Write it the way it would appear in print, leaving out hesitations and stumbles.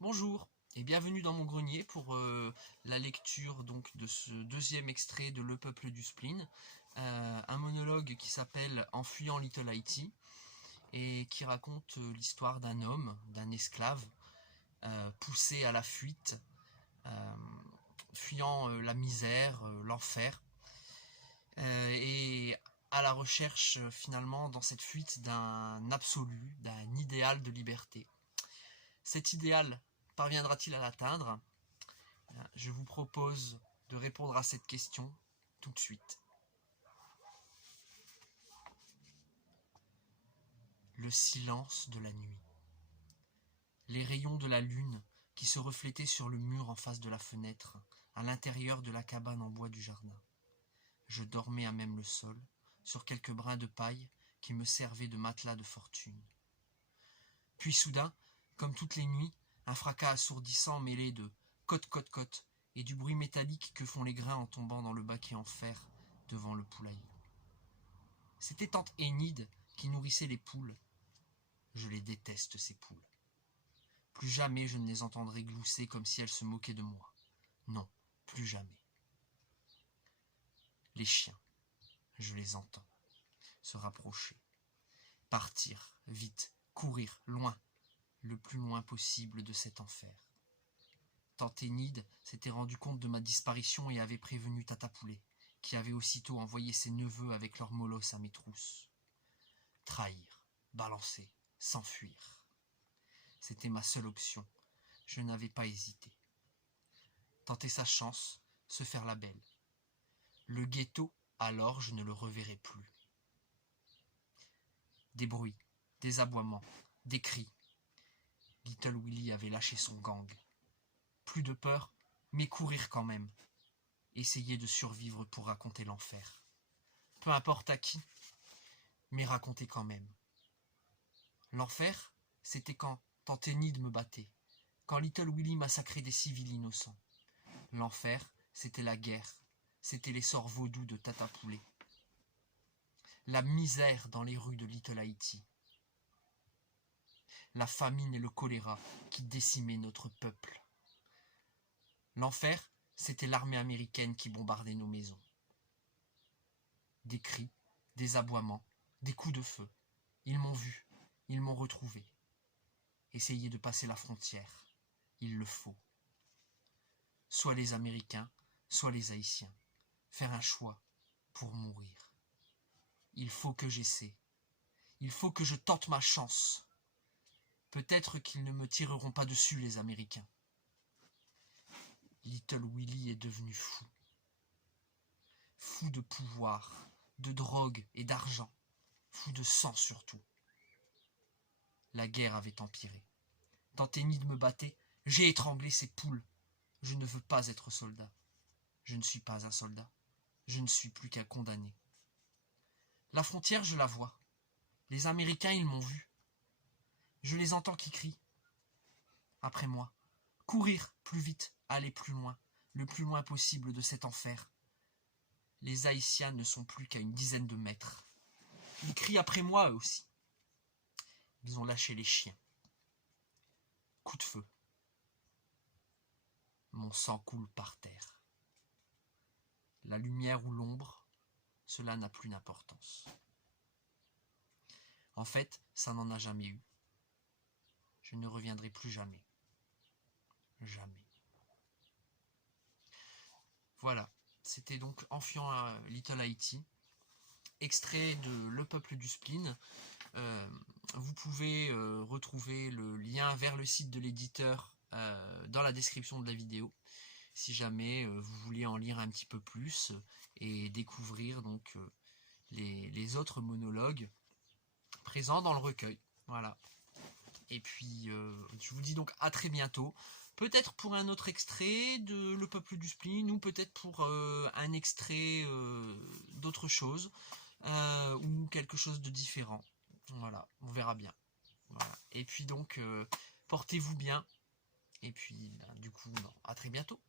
Bonjour et bienvenue dans mon grenier pour la lecture donc de ce deuxième extrait de Le Peuple du Spleen, un monologue qui s'appelle En fuyant Little Haïti et qui raconte l'histoire d'un homme, d'un esclave, poussé à la fuite, euh, fuyant la misère, l'enfer, et à la recherche finalement dans cette fuite d'un absolu, d'un idéal de liberté. Cet idéal parviendra-t-il à l'atteindre? Je vous propose de répondre à cette question tout de suite. Le silence de la nuit. Les rayons de la lune qui se reflétaient sur le mur en face de la fenêtre, à l'intérieur de la cabane en bois du jardin. Je dormais à même le sol, sur quelques brins de paille qui me servaient de matelas de fortune. Puis soudain, comme toutes les nuits, un fracas assourdissant mêlé de cote-cote-cote et du bruit métallique que font les grains en tombant dans le baquet en fer devant le poulailler. C'était tante Enide qui nourrissait les poules. Je les déteste, ces poules. Plus jamais je ne les entendrai glousser comme si elles se moquaient de moi. Non, plus jamais. Les chiens, je les entends, se rapprocher, partir, vite, courir, loin, le plus loin possible de cet enfer. Tante Enide s'était rendue compte de ma disparition et avait prévenu Tata Poulet, qui avait aussitôt envoyé ses neveux avec leurs molosses à mes trousses. Trahir, balancer, s'enfuir. C'était ma seule option. Je n'avais pas hésité. Tenter sa chance, se faire la belle. Le ghetto, alors je ne le reverrai plus. Des bruits, des aboiements, des cris. Little Willy avait lâché son gang. Plus de peur, mais courir quand même. Essayer de survivre pour raconter l'enfer. Peu importe à qui, mais raconter quand même. L'enfer, c'était quand tante Enide me battait, quand Little Willy massacrait des civils innocents. L'enfer, c'était la guerre, c'était les sorts vaudous de Tata Poulet. La misère dans les rues de Little Haïti. La famine et le choléra qui décimaient notre peuple. L'enfer, c'était l'armée américaine qui bombardait nos maisons. Des cris, des aboiements, des coups de feu. Ils m'ont vu, ils m'ont retrouvé. Essayer de passer la frontière, il le faut. Soit les Américains, soit les Haïtiens. Faire un choix pour mourir. Il faut que j'essaie. Il faut que je tente ma chance. Peut-être qu'ils ne me tireront pas dessus, les Américains. Little Willy est devenu fou. Fou de pouvoir, de drogue et d'argent. Fou de sang surtout. La guerre avait empiré. Tante Enide me battait. J'ai étranglé ces poules. Je ne veux pas être soldat. Je ne suis pas un soldat. Je ne suis plus qu'un condamné. La frontière, je la vois. Les Américains, ils m'ont vu. Je les entends qui crient. Après moi. Courir plus vite, aller plus loin, le plus loin possible de cet enfer. Les Haïtiens ne sont plus qu'à une dizaine de mètres. Ils crient après moi, eux aussi. Ils ont lâché les chiens. Coup de feu. Mon sang coule par terre. La lumière ou l'ombre, cela n'a plus d'importance. En fait, ça n'en a jamais eu. Je ne reviendrai plus jamais. Jamais. Voilà, c'était donc En fuyant à Little Haïti, extrait de Le Peuple du Spleen. Vous pouvez retrouver le lien vers le site de l'éditeur dans la description de la vidéo, si jamais vous voulez en lire un petit peu plus et découvrir donc les autres monologues présents dans le recueil. Voilà. Et puis, je vous dis donc à très bientôt. Peut-être pour un autre extrait de Le Peuple du Spleen, ou peut-être pour un extrait d'autre chose, ou quelque chose de différent. Voilà, on verra bien. Voilà. Et puis donc, portez-vous bien. Et puis, du coup, à très bientôt.